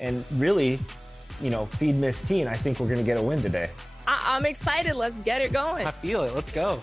and really, feed Miss Teen. I think we're going to get a win today. I'm excited. Let's get it going. I feel it. Let's go.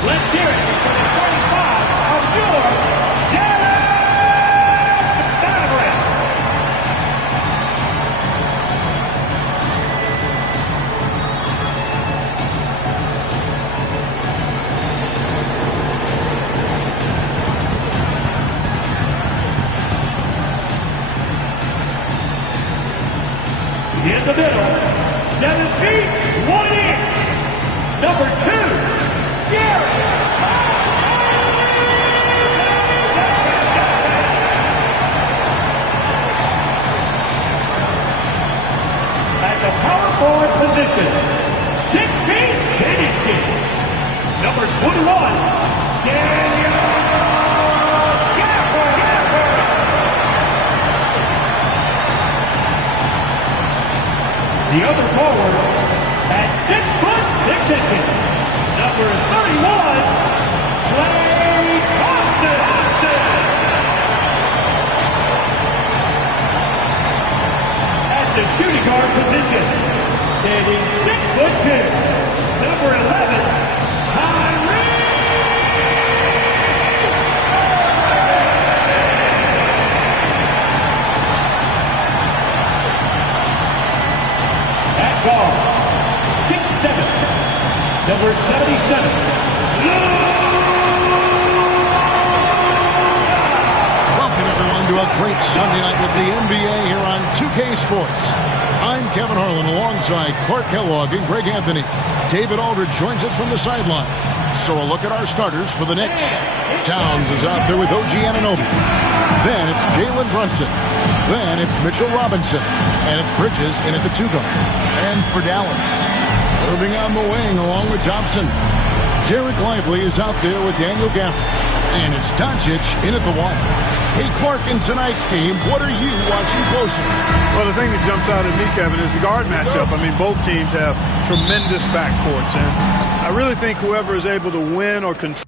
Let's hear it for the 35 of your Dallas Mavericks. In the middle, 7 feet, 1 inch. Number 2, Gary. At the power forward position, 6 feet, 10 inches. Number 21, Daniel Gafford. The other forward at 6 foot 6 inches. Number 31, Clay Thompson. At the shooting guard position, standing 6 foot 2, number 11, Kyrie. At guard, 6'7", number 77, Welcome, everyone, to a great Sunday night with the NBA here on 2K Sports. I'm Kevin Harlan alongside Clark Kellogg and Greg Anthony. David Aldridge joins us from the sideline. So a look at our starters for the Knicks. Towns is out there with OG Anunoby. Then it's Jalen Brunson. Then it's Mitchell Robinson. And it's Bridges in at the 2 guard. And for Dallas, moving on the wing along with Thompson, Derek Lively is out there with Daniel Gafford. And it's Doncic in at the 1. Hey, Clark, in tonight's game, what are you watching closely? Well, the thing that jumps out at me, Kevin, is the guard matchup. I mean, both teams have tremendous backcourts, and I really think whoever is able to win or control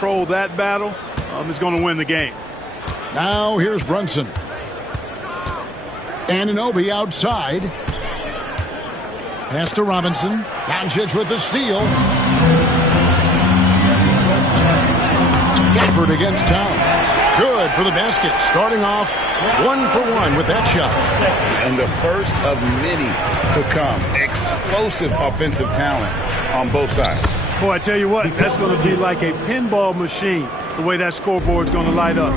control that battle is going to win the game. Now here's Brunson. Anunoby outside. Pass to Robinson. Doncic with the steal. Gafford against Towns. Good for the basket. Starting off 1 for 1 with that shot. And the first of many to come. Explosive offensive talent on both sides. Boy, I tell you what, that's going to be like a pinball machine, the way that scoreboard's going to light up.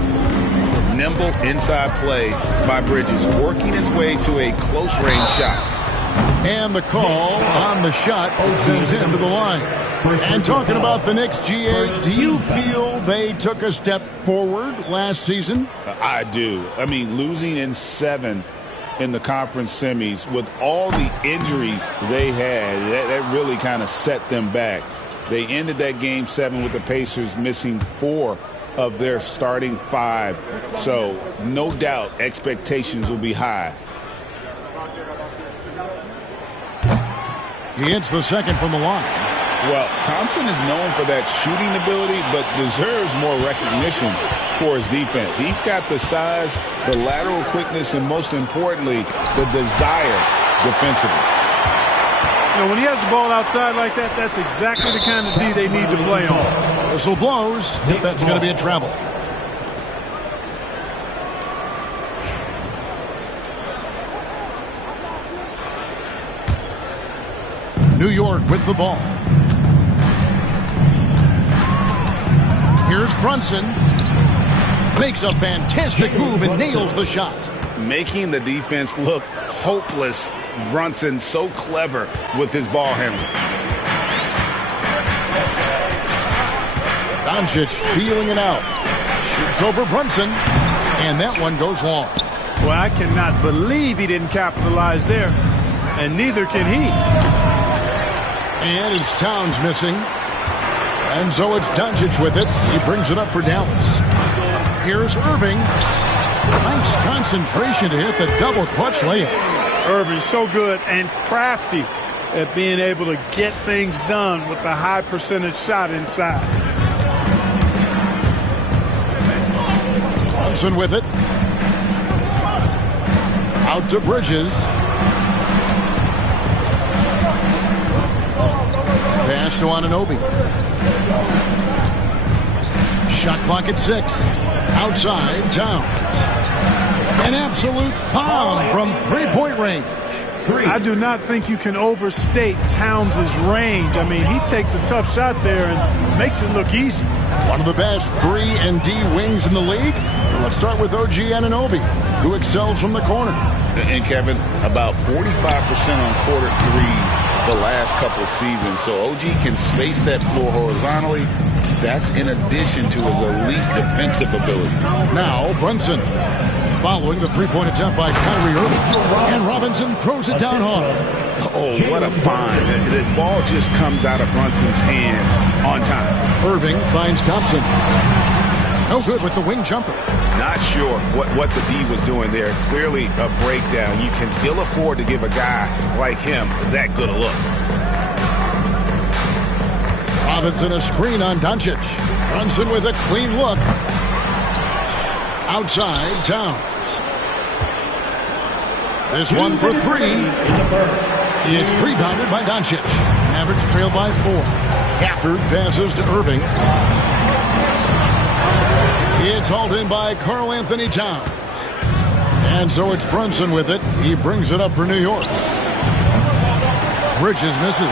Nimble inside play by Bridges, working his way to a close-range shot. And the call on the shot sends him to the line. And talking about the Knicks, GA, do you feel they took a step forward last season? I do. I mean, losing in 7 in the conference semis with all the injuries they had, that really kind of set them back. They ended that game 7 with the Pacers missing 4 of their starting 5. So no doubt expectations will be high. He hits the second from the line. Well, Thompson is known for that shooting ability, but deserves more recognition for his defense. He's got the size, the lateral quickness, and most importantly, the desire defensively. You know, when he has the ball outside like that, that's exactly the kind of D they need to play on. Whistle blows. That's going to be a travel. New York with the ball. Here's Brunson. Makes a fantastic move and nails the shot. Making the defense look hopeless. Brunson so clever with his ball handling. Doncic feeling it out. Shoots over Brunson. And that one goes long. Well, I cannot believe he didn't capitalize there. And neither can he. And it's Towns missing. And so it's Doncic with it. He brings it up for Dallas. Here's Irving. Nice concentration to hit the double clutch layup. Irving so good and crafty at being able to get things done with the high percentage shot inside. Thompson with it. Out to Bridges. Pass to Anunoby. Shot clock at 6. Outside, Towns. An absolute bomb from three-point range. I do not think you can overstate Towns' range. I mean, he takes a tough shot there and makes it look easy. One of the best 3-and-D wings in the league. Let's start with OG Anunoby, who excels from the corner. And Kevin, about 45% on quarter threes the last couple seasons. So OG can space that floor horizontally. That's in addition to his elite defensive ability. Now Brunson, following the three-point attempt by Kyrie Irving. And Robinson throws it down hard. Oh, what a find. The ball just comes out of Brunson's hands on time. Irving finds Thompson. No good with the wing jumper. Not sure what the D was doing there. Clearly a breakdown. You can ill afford to give a guy like him that good a look. Robinson a screen on Doncic. Brunson with a clean look. Outside, Towns. This one for 3. It's rebounded by Doncic. Mavericks trail by 4. Gafford passes to Irving. It's hauled in by Karl Anthony Towns. And so it's Brunson with it. He brings it up for New York. Bridges misses.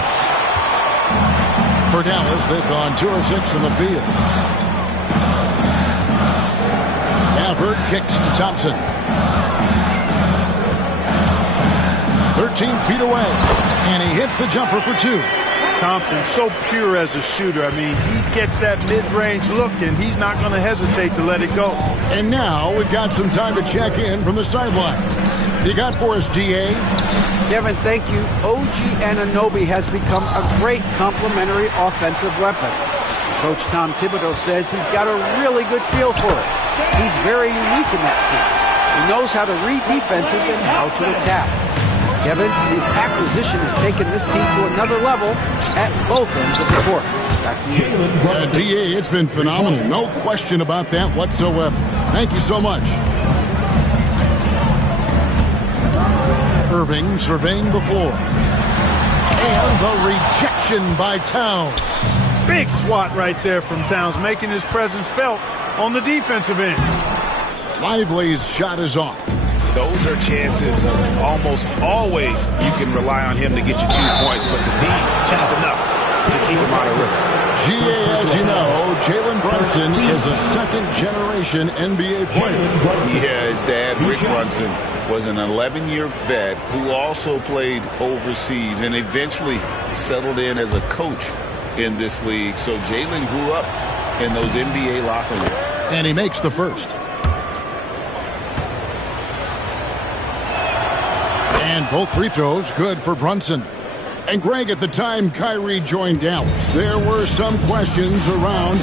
For Dallas, they've gone 2 of 6 from the field. Gafford kicks to Thompson. 13 feet away. And he hits the jumper for 2. Thompson, so pure as a shooter. I mean, he gets that mid-range look, and he's not going to hesitate to let it go. And now we've got some time to check in from the sidelines. You got for us, DA? Kevin, thank you. OG Anunoby has become a great complementary offensive weapon. Coach Tom Thibodeau says he's got a really good feel for it. He's very unique in that sense. He knows how to read defenses and how to attack. Kevin, his acquisition has taken this team to another level at both ends of the court. Back to you. DA, it's been phenomenal. No question about that whatsoever. Thank you so much. Irving surveying the floor. And the rejection by Towns. Big swat right there from Towns, making his presence felt on the defensive end. Lively's shot is off. Those are chances almost always you can rely on him to get you 2 points, but the D, just enough to keep him out of rhythm. GA, as you know, Jalen Brunson is a second-generation NBA player. Yeah, his dad, Rick Brunson, was an 11-year vet who also played overseas and eventually settled in as a coach in this league. So Jalen grew up in those NBA locker rooms. And he makes the first. And both free throws good for Brunson. And Greg, at the time Kyrie joined Dallas, there were some questions around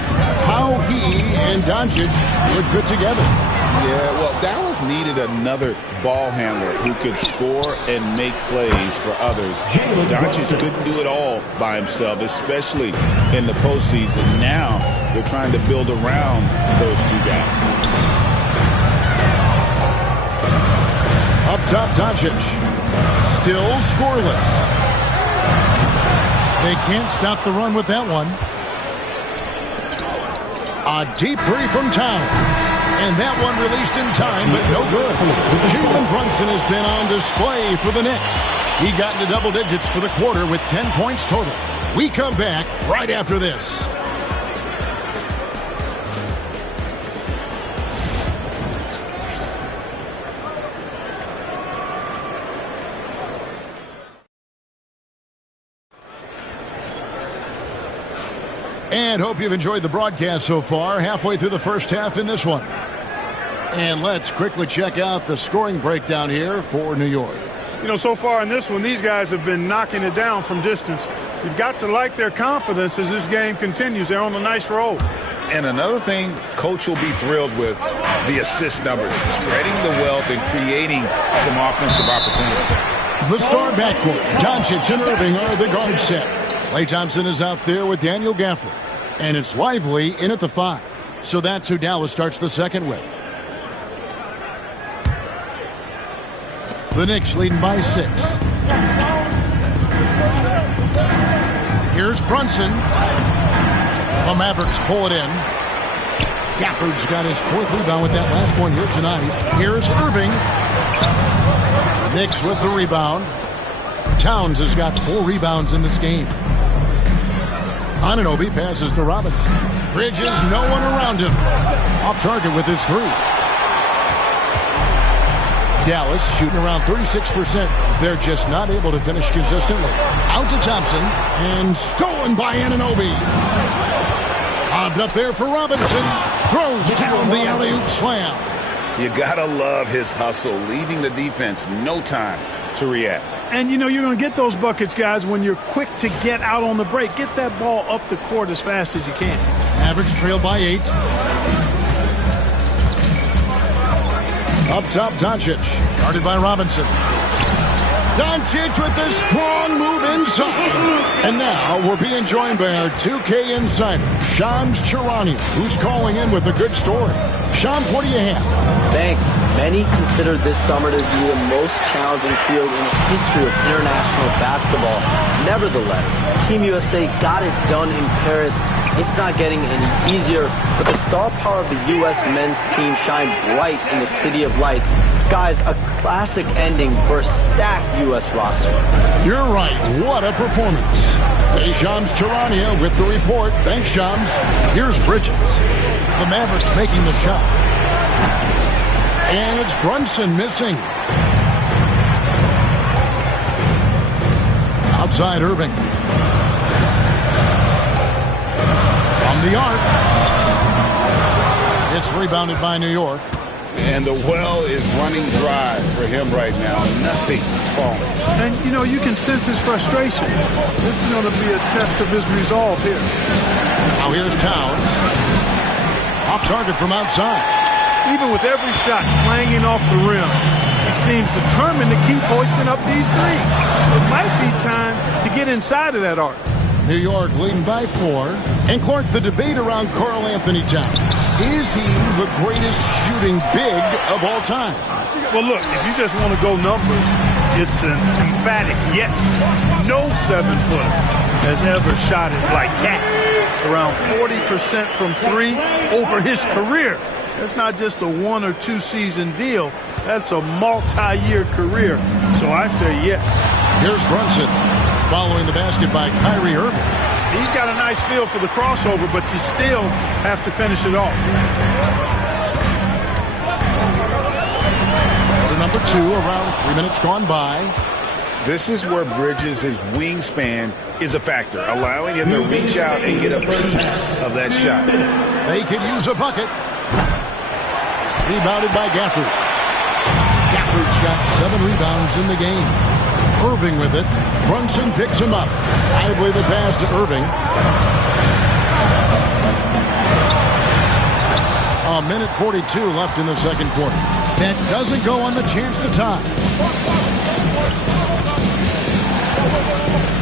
how he and Doncic would fit together. Yeah, well, Dallas needed another ball handler who could score and make plays for others. Doncic couldn't do it all by himself, especially in the postseason. Now they're trying to build around those two guys. Up top, Doncic. Still scoreless. They can't stop the run with that one. A deep three from Towns. And that one released in time, but no good. Jalen Brunson has been on display for the Knicks. He got into double digits for the quarter with 10 points total. We come back right after this. And hope you've enjoyed the broadcast so far. Halfway through the first half in this one. And let's quickly check out the scoring breakdown here for New York. You know, so far in this one, these guys have been knocking it down from distance. You've got to like their confidence as this game continues. They're on a nice roll. And another thing Coach will be thrilled with, the assist numbers, spreading the wealth and creating some offensive opportunities. The star backcourt, Doncic and Irving are the guard set. Klay Thompson is out there with Daniel Gafford. And it's Lively in at the 5. So that's who Dallas starts the second with. The Knicks leading by 6. Here's Brunson. The Mavericks pull it in. Gafford's got his 4th rebound with that last one here tonight. Here's Irving. Knicks with the rebound. Towns has got 4 rebounds in this game. Anunoby passes to Robinson. Bridges, no one around him. Off target with his 3. Dallas shooting around 36%. They're just not able to finish consistently. Out to Thompson. And stolen by Anunoby. Bobbed up there for Robinson. Throws down the alley-oop slam. You gotta love his hustle, leaving the defense no time to react. And, you know, you're going to get those buckets, guys, when you're quick to get out on the break. Get that ball up the court as fast as you can. Average trail by 8. Up top, Doncic. Guarded by Robinson. Doncic with a strong move inside. And now we're being joined by our 2K insider, Shams Charania, who's calling in with a good story. Shams, what do you have? Thanks. Many consider this summer to be the most challenging field in the history of international basketball. Nevertheless, Team USA got it done in Paris. It's not getting any easier, but the star power of the U.S. men's team shined bright in the City of Lights. Guys, a classic ending for a stacked U.S. roster. You're right. What a performance. Hey, Shams Charania with the report. Thanks, Shams. Here's Bridges. The Mavericks making the shot. And it's Brunson missing. Outside Irving. From the arc. It's rebounded by New York. And the well is running dry for him right now. Nothing falling. And, you know, you can sense his frustration. This is going to be a test of his resolve here. Now here's Towns. Off target from outside. Even with every shot clanging off the rim, he seems determined to keep hoisting up these 3. It might be time to get inside of that arc. New York leading by 4. And Clark, the debate around Karl Anthony Towns. Is he the greatest shooting big of all time? Well, look, if you just want to go numbers, it's an emphatic yes. No 7-footer has ever shot it like that. Around 40% from 3 over his career. That's not just a 1 or 2 season deal. That's a multi-year career. So I say yes. Here's Brunson following the basket by Kyrie Irving. He's got a nice feel for the crossover, but you still have to finish it off. Number 2, around 3 minutes gone by. This is where Bridges' wingspan is a factor, allowing him to reach out and get a piece of that shot. They could use a bucket. Rebounded by Gafford. Gafford's got 7 rebounds in the game. Irving with it. Brunson picks him up. Lively the pass to Irving. A minute 42 left in the second quarter. That doesn't go on the chance to tie.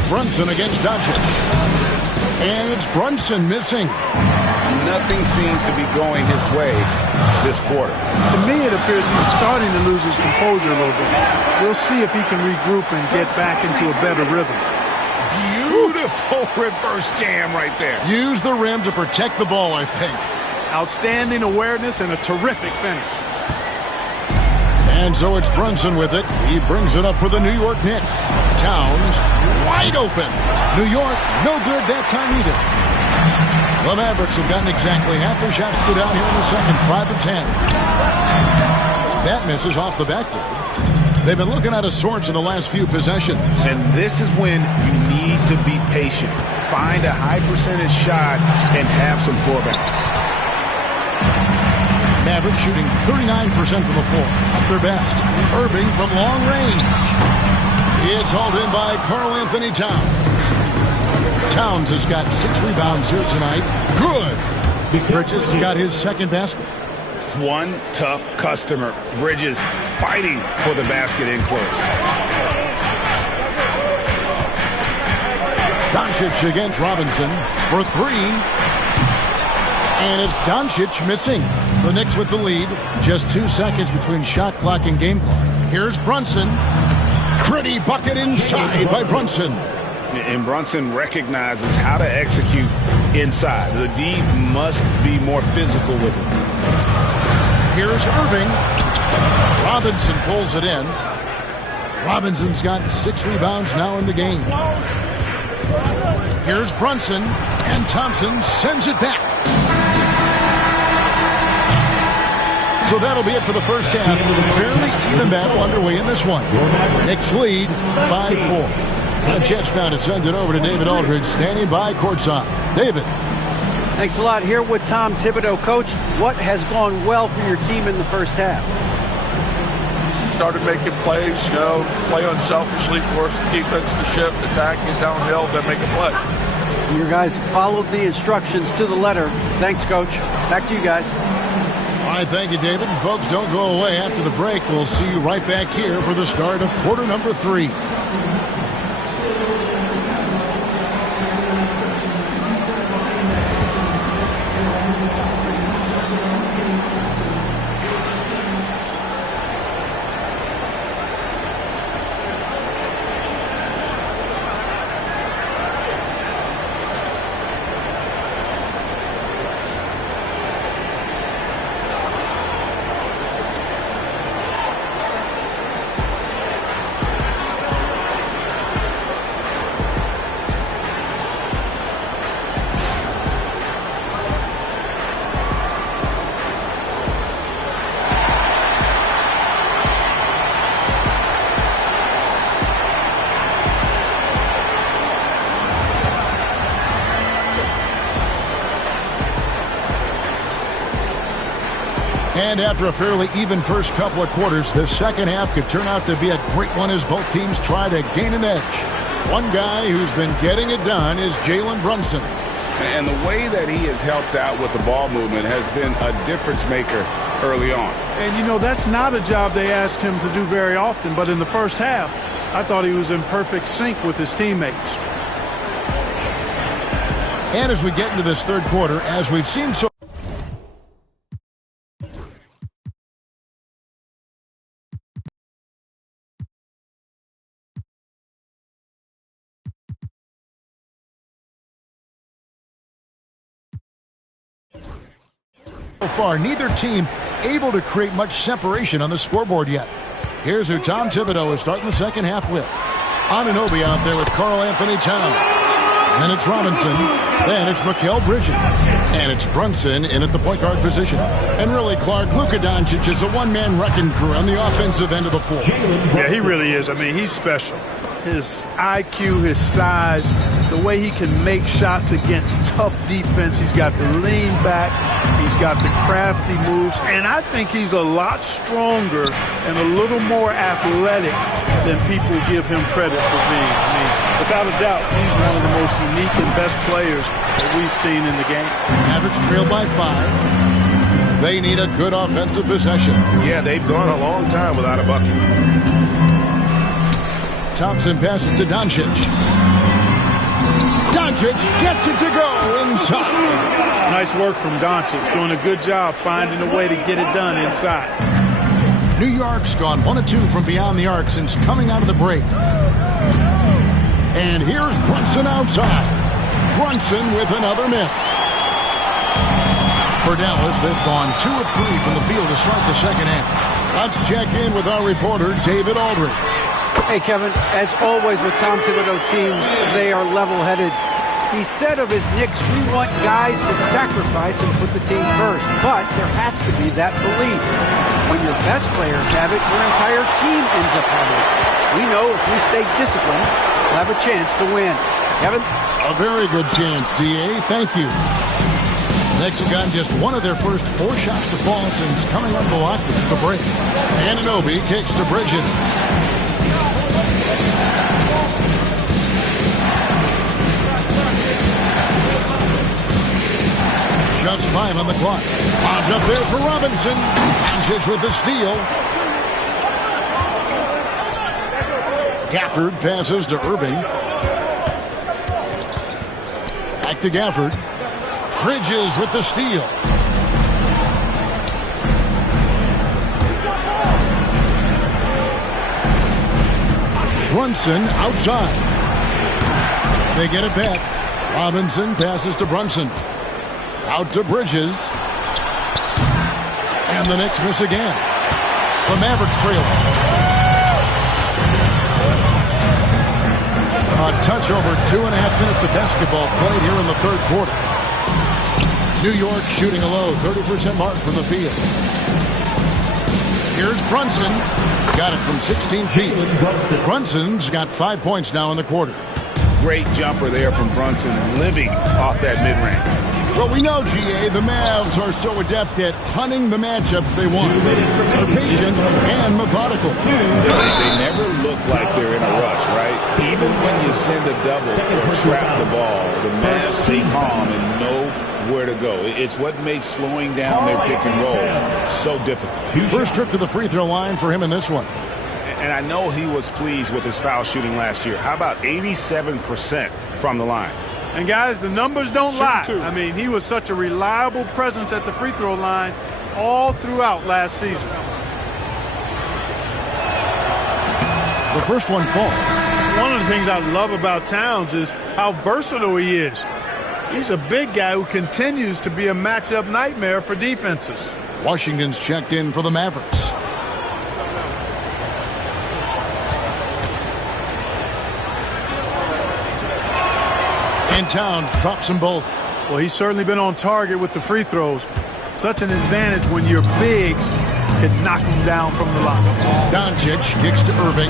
Brunson against Doncic. And it's Brunson missing. Nothing seems to be going his way this quarter. To me, it appears he's starting to lose his composure a little bit. We'll see if he can regroup and get back into a better rhythm. Beautiful reverse jam right there. Use the rim to protect the ball, I think. Outstanding awareness and a terrific finish. And so it's Brunson with it. He brings it up for the New York Knicks. Towns wide open. New York no good that time either. The Mavericks have gotten exactly half their shots to go down here in the second. 5 of 10. That misses off the backboard. They've been looking out of sorts in the last few possessions. And this is when you need to be patient. Find a high percentage shot and have some floor balance. Mavericks shooting 39% from the floor. At their best. Irving from long range. It's hauled in by Karl Anthony Towns. Towns has got 6 rebounds here tonight. Good. Bridges got his second basket. One tough customer. Bridges fighting for the basket in close. Doncic against Robinson for 3. And it's Doncic missing. The Knicks with the lead. Just 2 seconds between shot clock and game clock. Here's Brunson. Pretty bucket inside by Brunson. And Brunson recognizes how to execute inside. The D must be more physical with it. Here's Irving. Robinson pulls it in. Robinson's got 6 rebounds now in the game. Here's Brunson. And Thompson sends it back. So that'll be it for the first half. Fairly even battle underway in this one. Knicks lead 5-4. A chance now to send it over to David Aldridge, standing by courtside. David. Thanks a lot. Here with Tom Thibodeau. Coach, what has gone well for your team in the first half? Started making plays, play unselfishly, force the defense to shift, attack, get downhill, then make a play. Your guys followed the instructions to the letter. Thanks, Coach. Back to you guys. All right, thank you, David. And folks, don't go away after the break. We'll see you right back here for the start of quarter number 3. And after a fairly even first couple of quarters, the second half could turn out to be a great one as both teams try to gain an edge. One guy who's been getting it done is Jalen Brunson. And the way that he has helped out with the ball movement has been a difference maker early on. And, that's not a job they asked him to do very often. But in the first half, I thought he was in perfect sync with his teammates. And as we get into this third quarter, as we've seen so far, neither team able to create much separation on the scoreboard yet. Here's who Tom Thibodeau is starting the second half with. Anunoby out there with Karl Anthony Towns. Then it's Robinson. Then it's Mikal Bridges. And it's Brunson in at the point guard position. And really, Clark, Luka Doncic is a one-man wrecking crew on the offensive end of the floor. Yeah, he really is. I mean, he's special. His IQ, his size, the way he can make shots against tough defense. He's got the lean back. He's got the crafty moves. And I think he's a lot stronger and a little more athletic than people give him credit for being. I mean, without a doubt, he's one of the most unique and best players that we've seen in the game. Mavericks trail by 5. They need a good offensive possession. Yeah, they've gone a long time without a bucket. Thompson passes to Doncic. Doncic gets it to go inside. Nice work from Doncic, doing a good job finding a way to get it done inside. New York's gone 1 of 2 from beyond the arc since coming out of the break. And here's Brunson outside. Brunson with another miss. For Dallas, they've gone 2 of 3 from the field to start the second half. Let's check in with our reporter, David Aldridge. Hey, Kevin, as always with Tom Thibodeau teams, they are level-headed. He said of his Knicks, we want guys to sacrifice and put the team first. But there has to be that belief. When your best players have it, your entire team ends up having it. We know if we stay disciplined, we'll have a chance to win. Kevin? A very good chance, D.A. Thank you. Knicks have gotten just 1 of their first 4 shots to fall since coming unblocked at the break. Anunoby kicks to Bridges. Just 5 on the clock. Bobbed up there for Robinson. Doncic with the steal. Gafford passes to Irving. Back to Gafford. Bridges with the steal. Brunson outside. They get it back. Robinson passes to Brunson. Out to Bridges. And the Knicks miss again. The Mavericks trail. A touch over 2.5 minutes of basketball played here in the third quarter. New York shooting a low 30% mark from the field. Here's Brunson. Got it from 16 feet. Brunson's got 5 points now in the quarter. Great jumper there from Brunson, living off that mid-range. Well, we know, G.A., the Mavs are so adept at hunting the matchups they want. They're patient and methodical. They never look like they're in a rush, right? Even when you send a double or trap the ball, the Mavs stay calm and know where to go. It's what makes slowing down their pick and roll so difficult. First trip to the free throw line for him in this one. And I know he was pleased with his foul shooting last year. How about 87% from the line? And guys, the numbers don't lie. I mean, he was such a reliable presence at the free throw line all throughout last season. The first one falls. One of the things I love about Towns is how versatile he is. He's a big guy who continues to be a matchup nightmare for defenses. Washington's checked in for the Mavericks. And Towns drops them both. Well, he's certainly been on target with the free throws. Such an advantage when your bigs can knock them down from the line. Doncic kicks to Irving.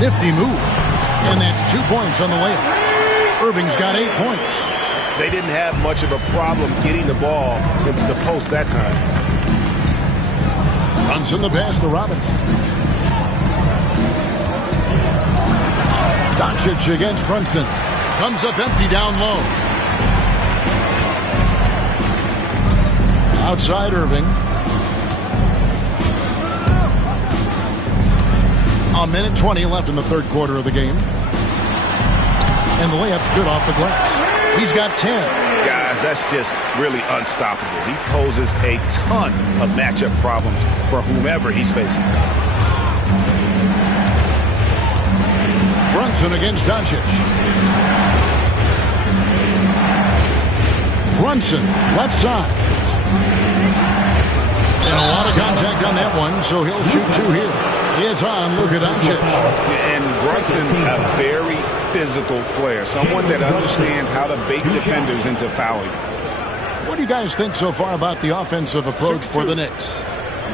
Nifty move. And that's 2 points on the layup. Irving's got 8 points. They didn't have much of a problem getting the ball into the post that time. Runs in the pass to Robinson. Doncic against Brunson. Comes up empty down low. Outside Irving. A minute 20 left in the third quarter of the game. the layup's good off the glass. He's got 10. Guys, that's just really unstoppable. He poses a ton of matchup problems for whomever he's facing. Brunson against Doncic. Brunson, left side. And a lot of contact on that one, so he'll shoot 2 here. It's on Luka Doncic. And Brunson, a very physical player, someone that understands how to bait defenders into fouling. What do you guys think so far about the offensive approach for the Knicks?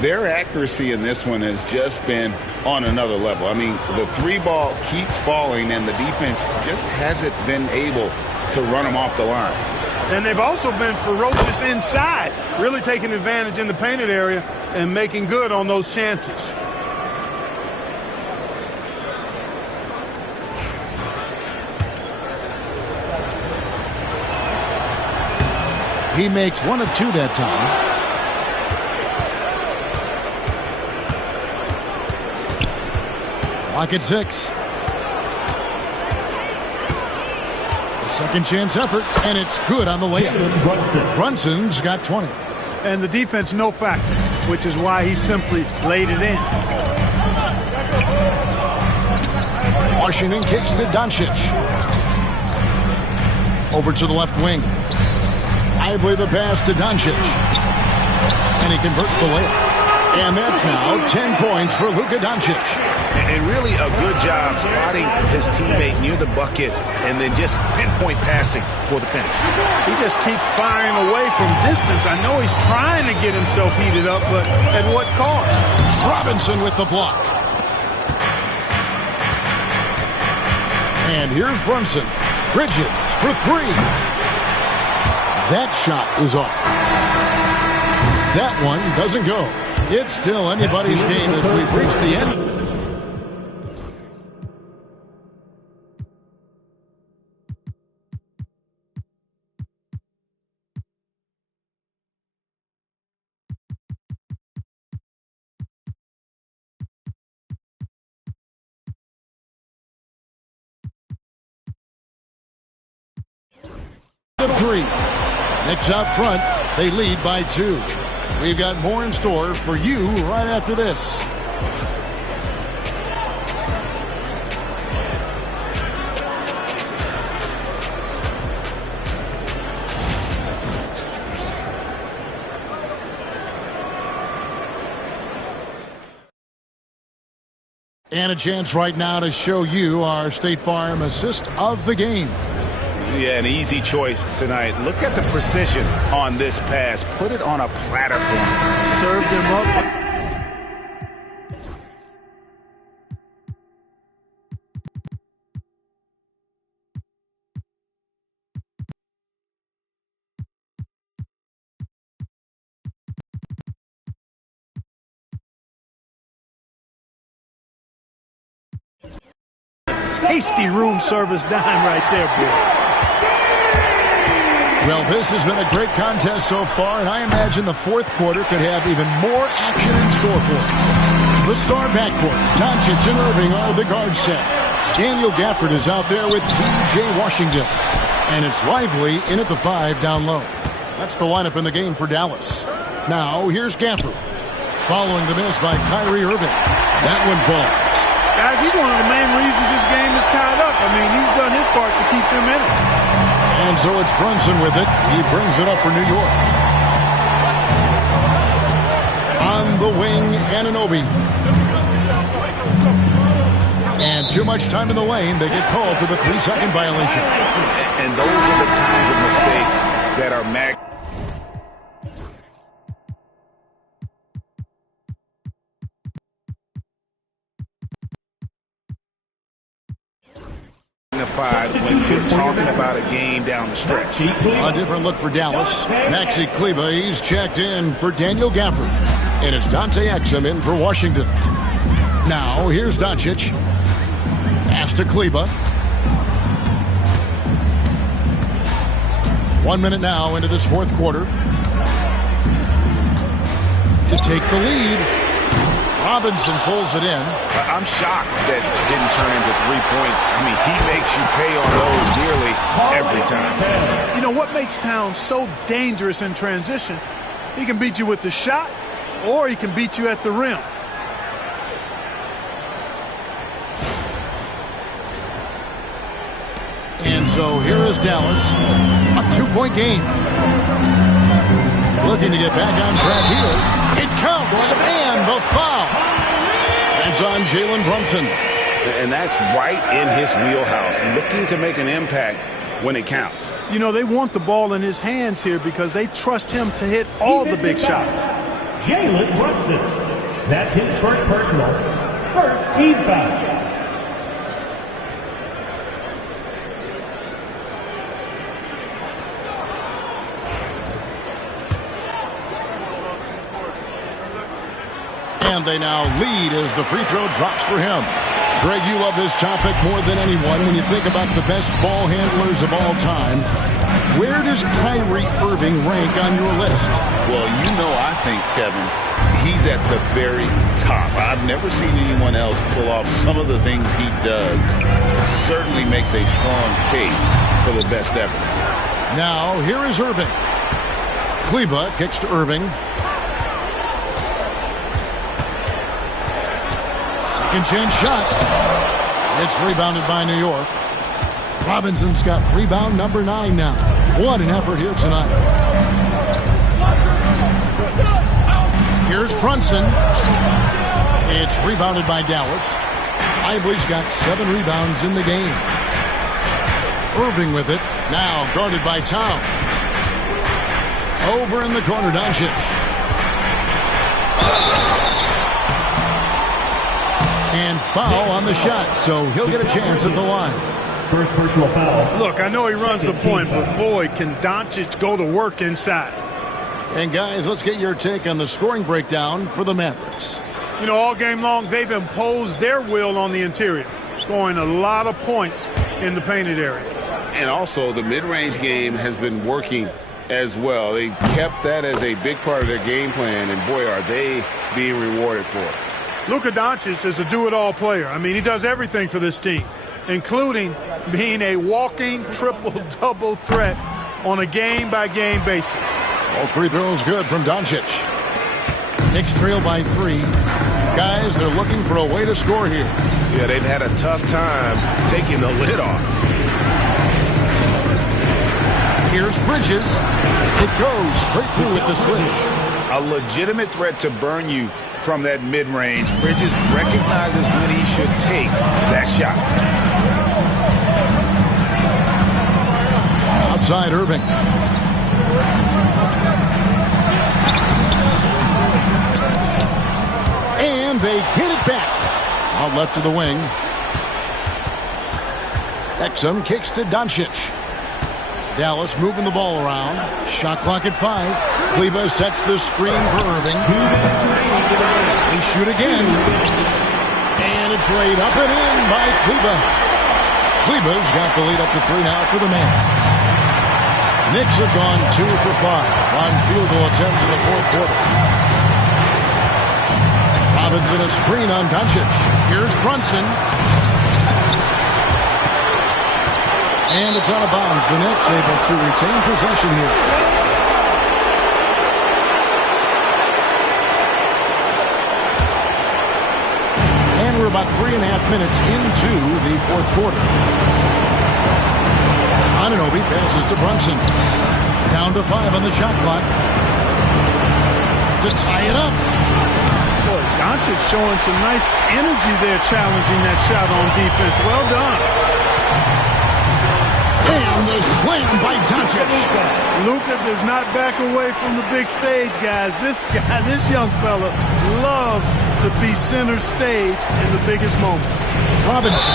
Their accuracy in this one has just been on another level. I mean, the 3-ball keeps falling, and the defense just hasn't been able to run them off the line. And they've also been ferocious inside, really taking advantage in the painted area and making good on those chances. He makes 1 of 2 that time. Clock at 6. Second chance effort, and it's good on the layup. Brunson's got 20. And the defense no factor, which is why he simply laid it in. Washington kicks to Doncic. Over to the left wing. Lively the pass to Doncic. And he converts the layup. And that's now 10 points for Luka Doncic. And really a good job spotting his teammate near the bucket and then just pinpoint passing for the finish. He just keeps firing away from distance. I know he's trying to get himself heated up, but at what cost? Robinson with the block. And here's Brunson. Bridges for 3. That shot is off. That one doesn't go. It's still anybody's game as we've reached the end. Of 3. Knicks out front. They lead by 2. We've got more in store for you right after this. And a chance right now to show you our State Farm assist of the game. Yeah, an easy choice tonight. Look at the precision on this pass. Put it on a platter for him. Served him up. Tasty room service dime right there, boy. Well, this has been a great contest so far, and I imagine the fourth quarter could have even more action in store for us. The star backcourt, Doncic and Irving are the guard set. Daniel Gafford is out there with P.J. Washington. And it's Lively in at the 5 down low. That's the lineup in the game for Dallas. Now, here's Gafford. Following the miss by Kyrie Irving. That one falls. Guys, he's one of the main reasons this game is tied up. I mean, he's done his part to keep them in it. And so it's Brunson with it. He brings it up for New York. On the wing, Anunoby. And too much time in the lane. They get called for the 3-second violation. And those are the kinds of mistakes that are magnified. When you're talking about a game down the stretch. A different look for Dallas. Maxi Kleber, he's checked in for Daniel Gafford. And it's Dante Exum in for Washington. Now, here's Doncic. Pass to Kleber. 1 minute now into this fourth quarter. To take the lead. Robinson pulls it in. I'm shocked that it didn't turn into 3 points. I mean, he makes you pay on those nearly every time. You know what makes Towns so dangerous in transition? He can beat you with the shot, or he can beat you at the rim. And so here is Dallas, a 2-point game. Looking to get back on track here. It counts, and the foul. It's on Jalen Brunson. And that's right in his wheelhouse, looking to make an impact when it counts. You know, they want the ball in his hands here because they trust him to hit all the big shots. Jalen Brunson. That's his first personal. First team foul. And they now lead as the free throw drops for him. Greg, you love this topic more than anyone when you think about the best ball handlers of all time. Where does Kyrie Irving rank on your list? Well, you know, I think, Kevin, he's at the very top. I've never seen anyone else pull off some of the things he does. Certainly makes a strong case for the best ever. Now, here is Irving. Kleba kicks to Irving. Second chance shot. It's rebounded by New York. Robinson's got rebound number 9 now. What an effort here tonight. Here's Brunson. It's rebounded by Dallas. Ivory's got 7 rebounds in the game. Irving with it. Now guarded by Towns. Over in the corner, Doncic. And foul on the shot, so he'll get a chance at the line. First personal foul. Look, I know he runs the point, but boy, can Doncic go to work inside. And guys, let's get your take on the scoring breakdown for the Mavericks. You know, all game long, they've imposed their will on the interior, scoring a lot of points in the painted area. And also, the mid-range game has been working as well. They kept that as a big part of their game plan, and boy, are they being rewarded for it. Luka Doncic is a do-it-all player. I mean, he does everything for this team, including being a walking triple-double threat on a game-by-game basis. All free throws good from Doncic. Knicks trail by 3. Guys, they're looking for a way to score here. Yeah, they've had a tough time taking the lid off. Here's Bridges. It goes straight through with the switch. A legitimate threat to burn you from that mid-range. Bridges recognizes when he should take that shot. Outside Irving. And they get it back. Out left to the wing. Exum kicks to Doncic. Dallas moving the ball around. Shot clock at 5. Kleba sets the screen for Irving. They shoot again. And it's laid up and in by Kleba. Kleba's got the lead up to 3 now for the Mavs. Knicks have gone 2 for 5 on field goal attempts in the fourth quarter. Robinson a screen on Doncic. Here's Brunson. And it's out of bounds. The Knicks able to retain possession here. And we're about 3.5 minutes into the fourth quarter. Anunoby passes to Brunson. Down to 5 on the shot clock. To tie it up. Boy, Doncic showing some nice energy there, challenging that shot on defense. Well done. And the slam by Doncic. Luka does not back away from the big stage, guys. This young fella loves to be center stage in the biggest moment. Robinson.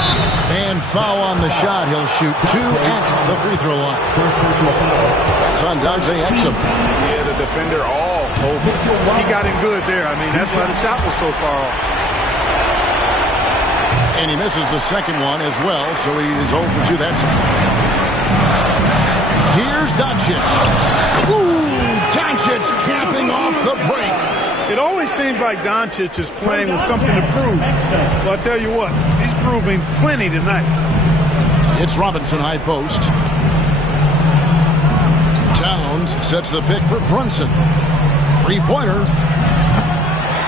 And foul on the shot. He'll shoot 2 at the free throw line. First personal foul. That's on Dante Exum. Yeah, the defender all over. He got him good there. I mean, that's why the shot was so far off. And he misses the second one as well, so he is 0 for 2 that time. Here's Doncic. Ooh, Doncic capping off the break. It always seems like Doncic is playing with something to prove. Well, I'll tell you what, he's proving plenty tonight. It's Robinson high post. Towns sets the pick for Brunson. Three-pointer.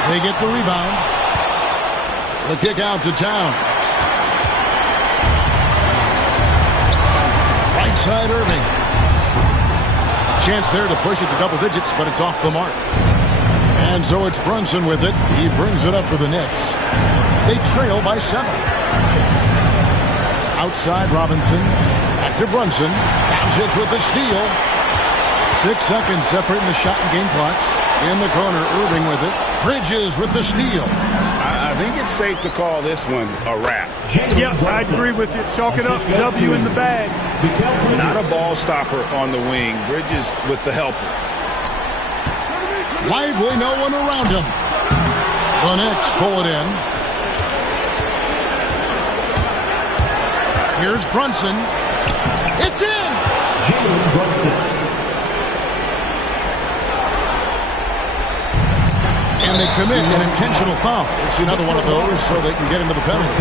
They get the rebound. The kick out to Towns. Right side Irving. A chance there to push it to double digits, but it's off the mark. And so it's Brunson with it. He brings it up for the Knicks. They trail by 7. Outside Robinson. Back to Brunson. Doncic with the steal. 6 seconds separating the shot and game clocks. In the corner, Irving with it. Bridges with the steal. I think it's safe to call this one a wrap. Yeah, I agree with you. Chalk it up. W in the bag. Not a ball stopper on the wing. Bridges with the helper. Lively, no one around him. The Knicks pull it in. Here's Brunson. It's in! Jalen Brunson. And they commit an intentional foul. It's another one of those so they can get into the penalty.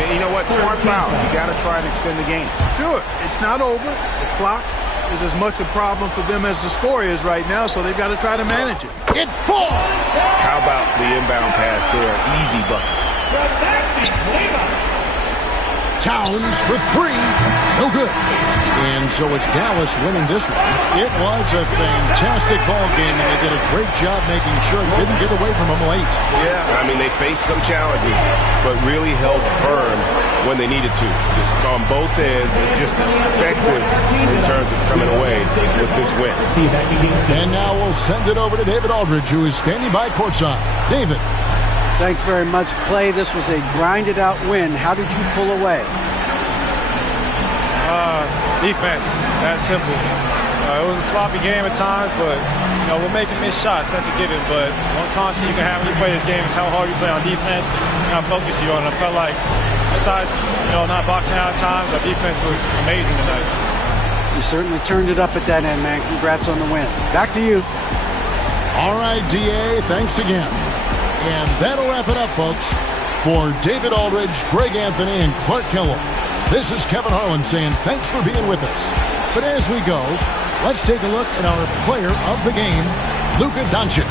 And you know what? Smart foul. You got to try and extend the game. Sure. It's not over. The clock is as much a problem for them as the score is right now, so they've got to try to manage it. It falls! How about the inbound pass there? Easy bucket. Towns for 3. No good. And so it's Dallas winning this one. It was a fantastic ball game, and they did a great job making sure it didn't get away from them late. Yeah, I mean, they faced some challenges, but really held firm when they needed to. On both ends, it's just effective in terms of coming away with this win. And now we'll send it over to David Aldridge, who is standing by courtside. David. Thanks very much, Clay. This was a grinded-out win. How did you pull away? Defense. That simple. It was a sloppy game at times, but we're making missed shots. That's a given. But one constant you can have when you play this game is how hard you play on defense and how focused you are. And I felt like, besides not boxing out at times, our defense was amazing tonight. You certainly turned it up at that end, man. Congrats on the win. Back to you. All right, DA, thanks again. And that'll wrap it up, folks. For David Aldridge, Greg Anthony, and Clark Kellogg, this is Kevin Harlan saying thanks for being with us. But as we go, let's take a look at our player of the game, Luka Doncic.